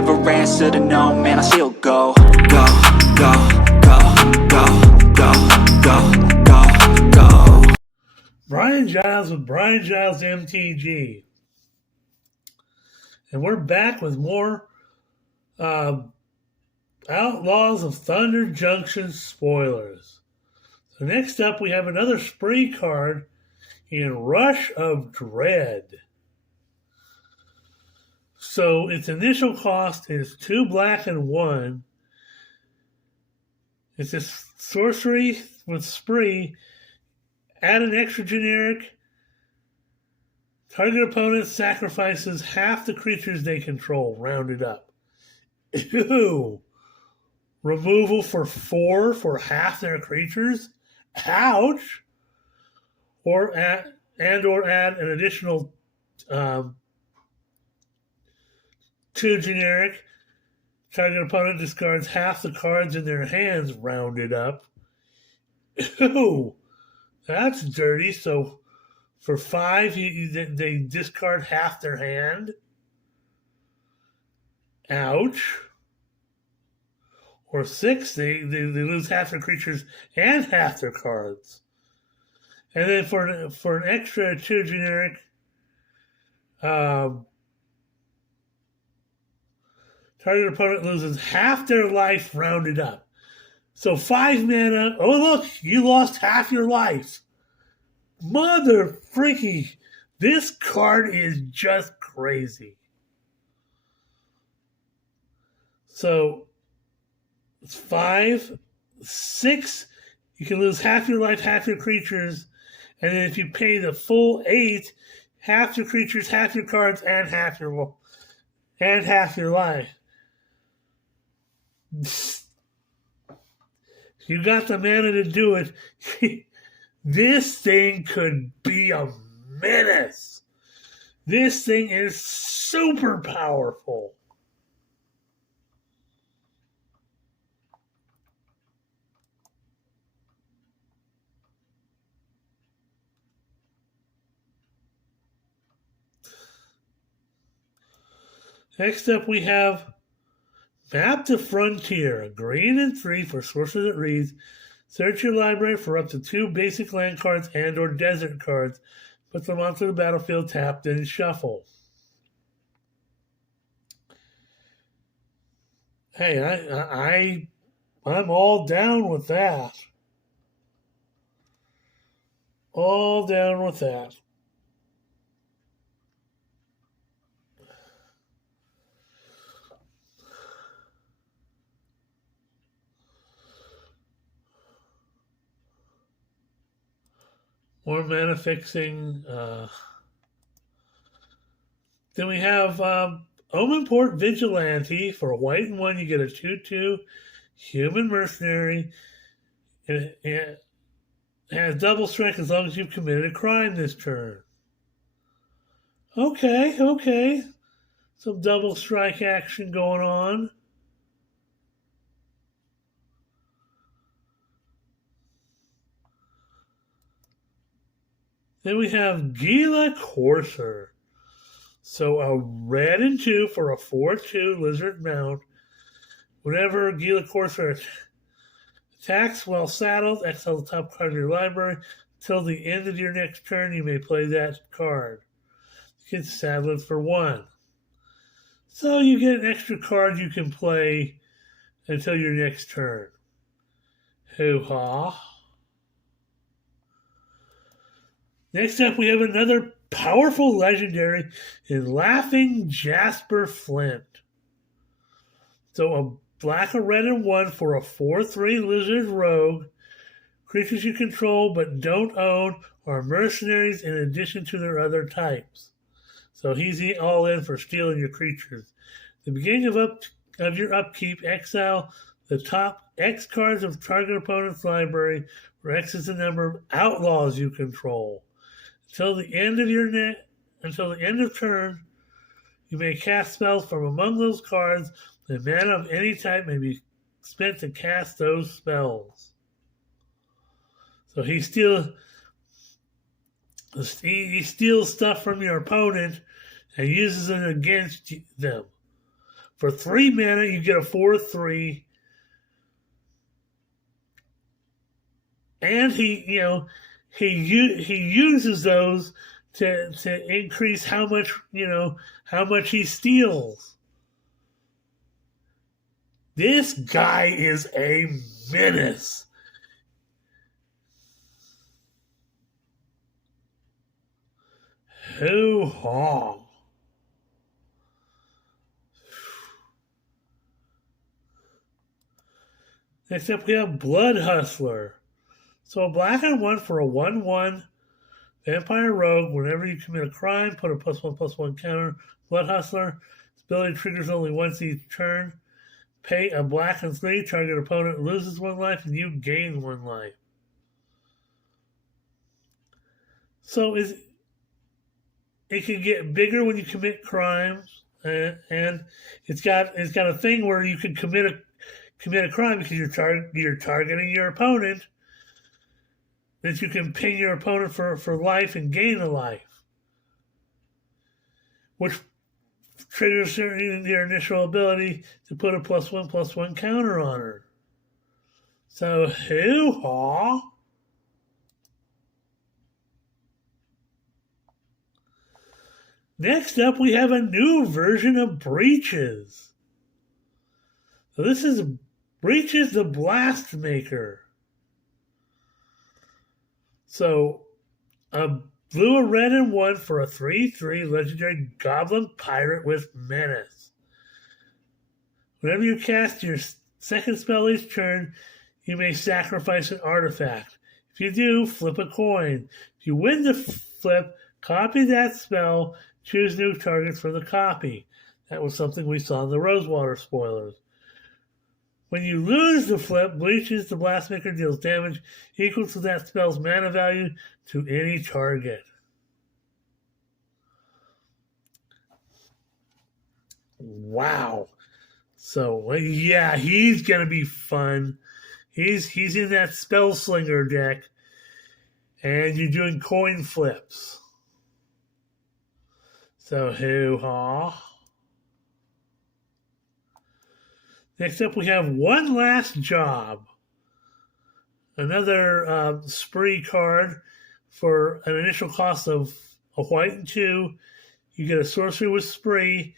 never answer to no, man, I still go. Go, go, go, go, go, go, go, go. Brian Giles with Brian Giles MTG. And we're back with more Outlaws of Thunder Junction spoilers. So next up, we have another spree card in Rush of Dread. So its initial cost is 2 black and 1. It's a sorcery with spree. Add an extra generic. Target opponent sacrifices half the creatures they control, rounded up. Ew. Removal for 4 for half their creatures? Ouch! Or add an additional 2 generic. Target opponent discards half the cards in their hands, rounded up. Ew! That's dirty. So for 5, they discard half their hand. Ouch. Or 6, they lose half their creatures and half their cards. And then for an extra 2 generic, target opponent loses half their life, rounded up. So 5 mana. Oh, look, you lost half your life. Mother freaky. This card is just crazy. So it's 5, 6. You can lose half your life, half your creatures. And then if you pay the full 8, half your creatures, half your cards, and half your life. You got the mana to do it. This thing could be a menace. This thing is super powerful. Next up, we have Map the Frontier, a green and 3 for sorcery that reads, search your library for up to 2 basic land cards and or desert cards. Put them onto the battlefield tapped and shuffle. Hey, I'm all down with that. All down with that. More mana fixing. Then we have Omenport Vigilante. For a white and 1, you get a 2/2 human mercenary. It has double strike as long as you've committed a crime this turn. Okay. Some double strike action going on. Then we have Gila Courser. So a red and 2 for a 4/2 lizard mount. Whenever Gila Courser attacks while saddled, exile the top card of your library. Till the end of your next turn, you may play that card. You can saddle it for 1. So you get an extra card you can play until your next turn. Hoo-ha. Next up, we have another powerful legendary in Laughing Jasper Flint. So a black, a red, and 1 for a 4/3 lizard rogue. Creatures you control but don't own are mercenaries in addition to their other types. So he's all in for stealing your creatures. At the beginning of your upkeep, exile the top X cards of target opponent's library, where X is the number of outlaws you control. Until the end of turn, you may cast spells from among those cards. The mana of any type may be spent to cast those spells. So he steals stuff from your opponent and uses it against them. For 3 mana, you get a 4/3. And he uses those to increase how much he steals. This guy is a menace. Hoo-haw. Next up, we have Blood Hustler. So a black and 1 for a 1/1 vampire rogue. Whenever you commit a crime, put a +1/+1 counter. Blood Hustler. This ability triggers only once each turn. Pay a black and 3. Target opponent loses 1 life and you gain 1 life. So it can get bigger when you commit crimes, and it's got a thing where you can commit a crime because you're targeting your opponent. That you can ping your opponent for life and gain a life, which triggers their initial ability to put a +1/+1 counter on her. So hoo-haw. Next up, we have a new version of Breaches. So this is Breaches the Blast Maker. So, a blue, a red, and 1 for a 3/3 legendary Goblin Pirate with Menace. Whenever you cast your second spell each turn, you may sacrifice an artifact. If you do, flip a coin. If you win the flip, copy that spell, choose new targets for the copy. That was something we saw in the Rosewater spoilers. When you lose the flip, Breaches the Blastmaker deals damage equal to that spell's mana value to any target. Wow. So, yeah, he's going to be fun. He's in that Spellslinger deck, and you're doing coin flips. So, hoo-haw. Next up, we have One Last Job. Another spree card for an initial cost of a white and 2. You get a sorcery with spree.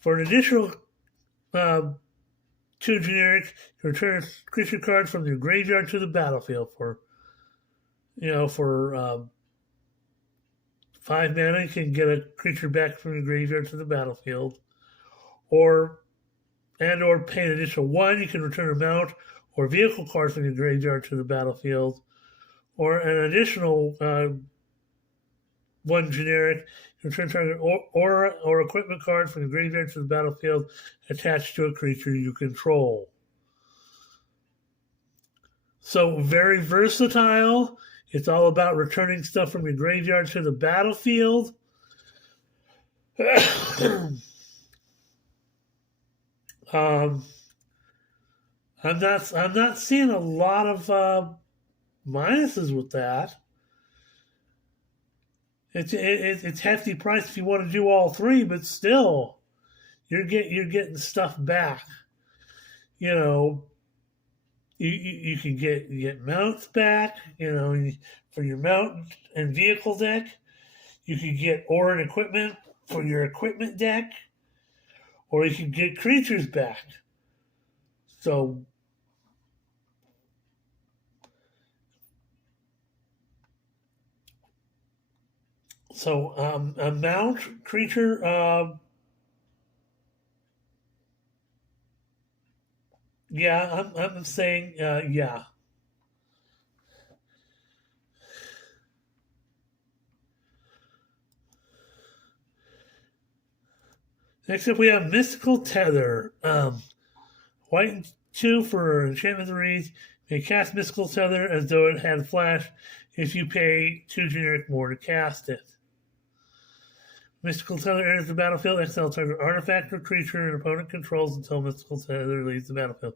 For an additional 2 generic, you return a creature card from your graveyard to the battlefield for 5 mana. You can get a creature back from your graveyard to the battlefield. Or pay an additional 1, you can return a mount or vehicle card from your graveyard to the battlefield. Or an additional 1 generic, return target or equipment card from your graveyard to the battlefield attached to a creature you control. So very versatile. It's all about returning stuff from your graveyard to the battlefield. I'm not seeing a lot of minuses with that. It's hefty price if you want to do all 3, but still, you're getting stuff back. You can get mounts back. For your mount and vehicle deck, you can get ore and equipment for your equipment deck. Or you can get creatures back. So, a mount creature, yeah, I'm saying, yeah. Next up, we have Mystical Tether. White and 2 for enchantment of the reeds. You may cast Mystical Tether as though it had flash if you pay 2 generic more to cast it. Mystical Tether enters the battlefield. Exile target artifact or creature an opponent controls until Mystical Tether leaves the battlefield.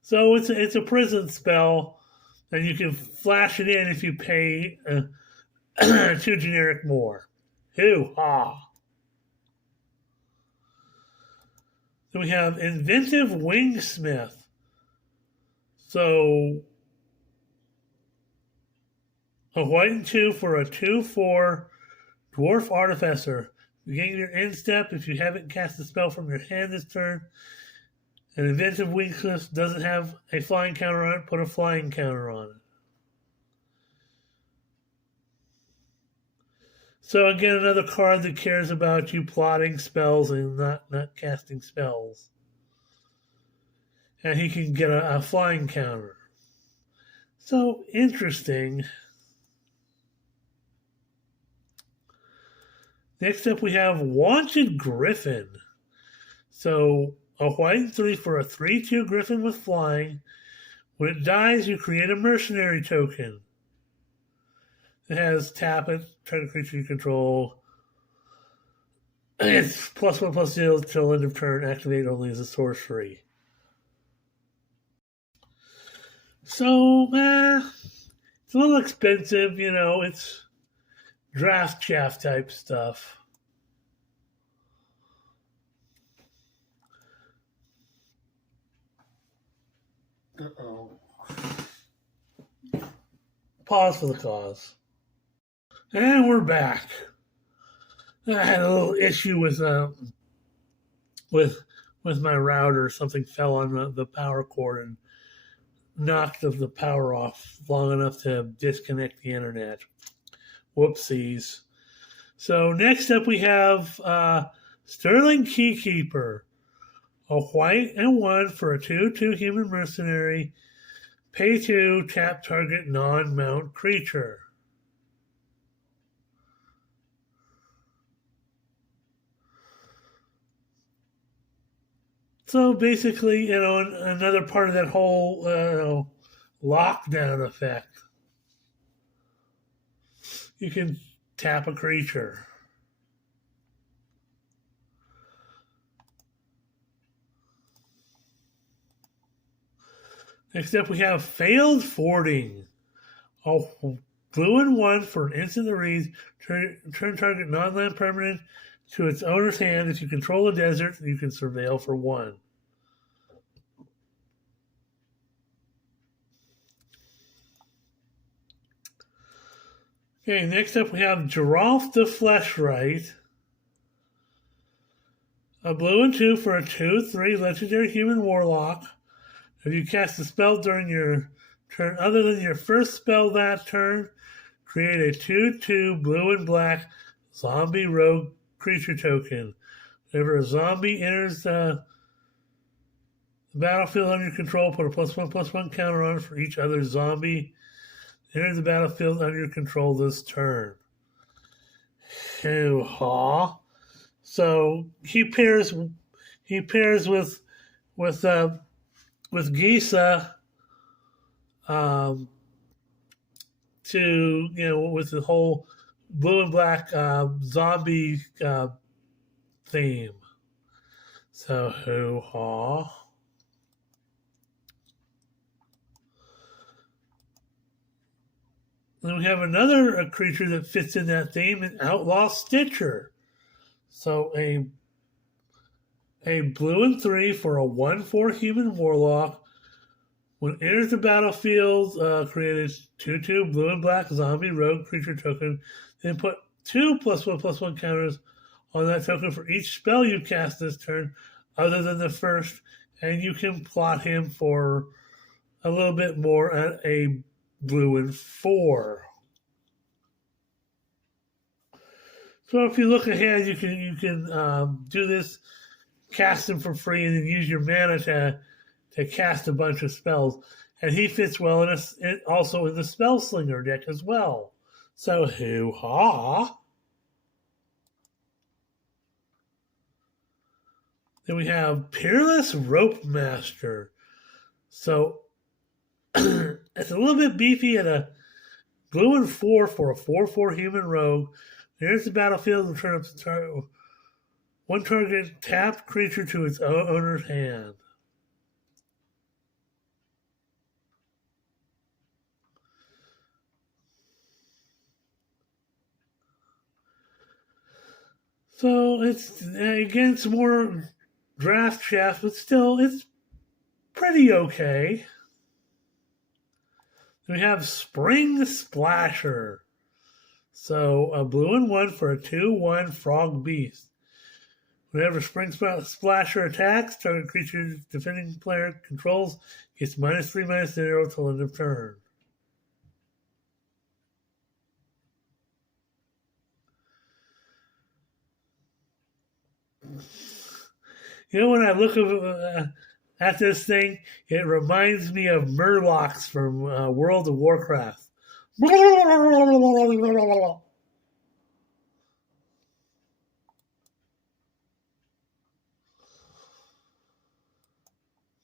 So it's a prison spell, and you can flash it in if you pay 2 generic more. Hoo-ha! Then we have Inventive Wingsmith. So a white and 2 for a 2/4 Dwarf Artificer. Beginning your end step, if you haven't cast a spell from your hand this turn, an Inventive Wingsmith doesn't have a flying counter on it, put a flying counter on it. So again, another card that cares about you plotting spells and not casting spells. And he can get a flying counter. So interesting. Next up, we have Wanted Griffin. So a white and 3 for a 3/2 Griffin with flying. When it dies, you create a mercenary token. It has tap it, target creature you control. It's +1/+0 till end of turn. Activate only as a sorcery. So, it's a little expensive, it's draft chaff type stuff. Uh-oh. Pause for the cause. And we're back. I had a little issue with my router. Something fell on the power cord and knocked the power off long enough to disconnect the internet. Whoopsies. So next up we have Sterling Keykeeper. A white and 1 for a 2/2 human mercenary. Pay 2, tap target non-mount creature. So basically, another part of that whole lockdown effect. You can tap a creature. Next up, we have Failed Fording. Oh, blue and 1 for an instant that reads, turn target non-land permanent to its owner's hand. If you control a desert, you can surveil for 1. Okay, next up we have Geralf the Fleshwright. A blue and 2 for a 2/3 legendary human warlock. If you cast a spell during your turn other than your first spell that turn, create a 2/2 blue and black zombie rogue creature token. Whenever a zombie enters the battlefield under your control, put a +1/+1 counter on it for each other zombie enter the battlefield under your control this turn. Hoo-ha. So he pairs with Gisa to with the whole blue and black zombie theme. So hoo-ha. Then we have another creature that fits in that theme, an Outlaw Stitcher. So a blue and 3 for a 1/4 human warlock. When it enters the battlefield, create a 2/2 blue and black zombie rogue creature token. Then put 2 +1/+1 counters on that token for each spell you cast this turn, other than the first, and you can plot him for a little bit more at a blue and 4. So if you look ahead, you can do this, cast him for free, and then use your mana to cast a bunch of spells. And he fits well also in the Spellslinger deck as well. So hoo-ha. Then we have Peerless Rope Master. So it's a little bit beefy at a blue and 4 for a 4/4 human rogue. There's the battlefield and turn up the one target tapped creature to its owner's hand. So it's again some more draft chest, but still, it's pretty okay. We have Spring Splasher. So a blue and 1 for a 2/1 Frog Beast. Whenever Spring Splasher attacks, target creature defending player controls gets -3/-0 till end of turn. You know, when I look at this thing, it reminds me of Murlocs from World of Warcraft.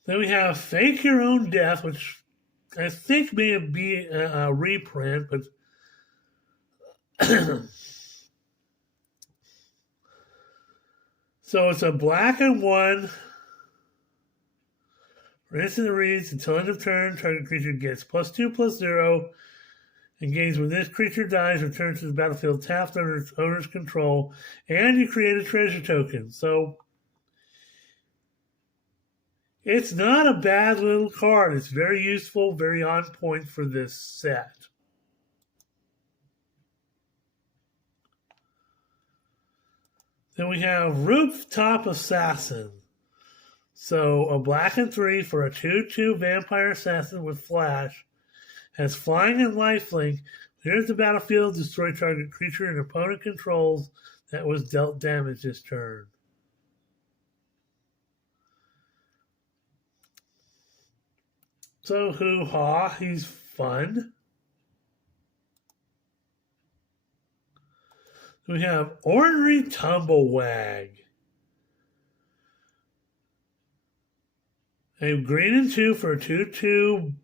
Then we have Fake Your Own Death, which I think may be a reprint, but so it's a black and 1. For instant reads until end of turn, target creature gets +2/+0, and gains when this creature dies, returns to the battlefield tapped under its owner's control, and you create a treasure token. So it's not a bad little card. It's very useful, very on point for this set. Then we have Rooftop Assassin. So a black and 3 for a 2/2 vampire assassin with flash. Has flying and lifelink. Clears the battlefield, destroy target creature and opponent controls that was dealt damage this turn. So hoo-ha, he's fun. We have Ornery Tumblewag. A green and 2 for a 2/2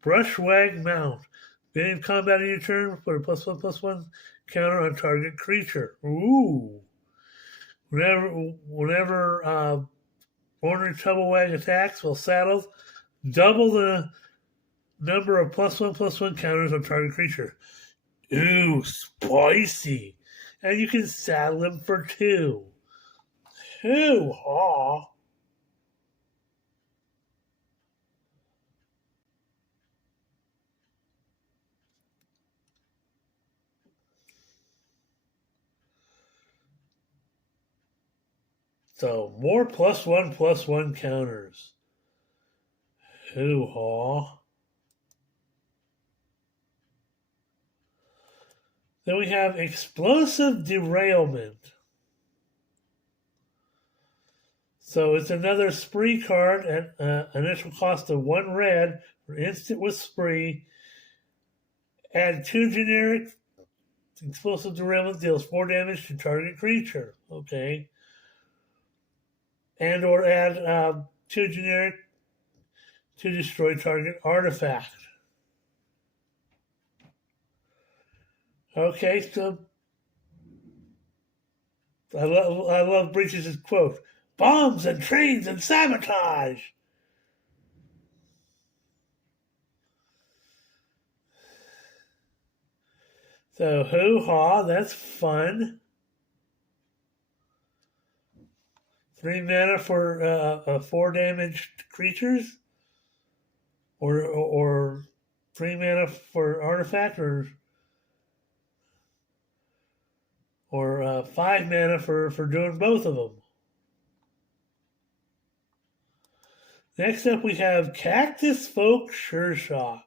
Brushwag mount. Beginning combat in your turn, put a +1/+1 counter on target creature. Ooh. Whenever Ornery Tumblewag attacks while saddled, double the number of +1/+1 counters on target creature. Ooh, spicy. And you can saddle him for 2. Hoo-ha. So, more +1/+1 counters. Hoo-ha. Then we have Explosive Derailment. So it's another spree card at initial cost of 1 red for instant with spree. Add 2 generic. Explosive Derailment deals 4 damage to target creature. Okay. And or add 2 generic to destroy target artifact. Okay, so I love Breach's quote: "Bombs and trains and sabotage." So hoo-ha, that's fun. 3 mana for 4 damage creatures, or 3 mana for artifact, or 5 mana for doing both of them. Next up, we have Cactus Folk Sure Shot.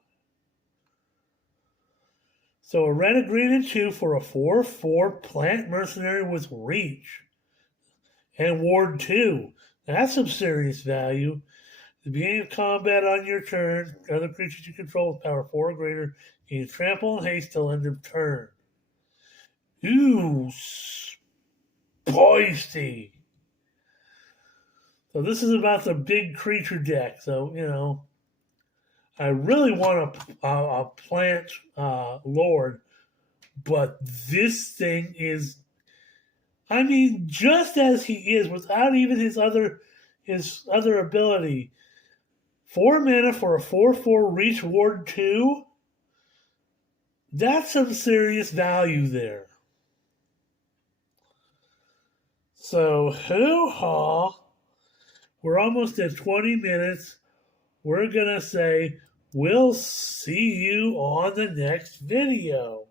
So a red, a green, and 2 for a 4/4 plant mercenary with reach. And ward 2. That's some serious value. The beginning of combat on your turn, other creatures you control with power 4 or greater gain trample and haste till end of turn. Ooh, spicy. So this is about the big creature deck. So, you know, I really want a plant lord, but this thing is, I mean, just as he is, without even his other ability. 4 mana for a 4/4 reach ward 2. That's some serious value there. So hoo-ha. we're almost at 20 minutes. We're going to say, we'll see you on the next video.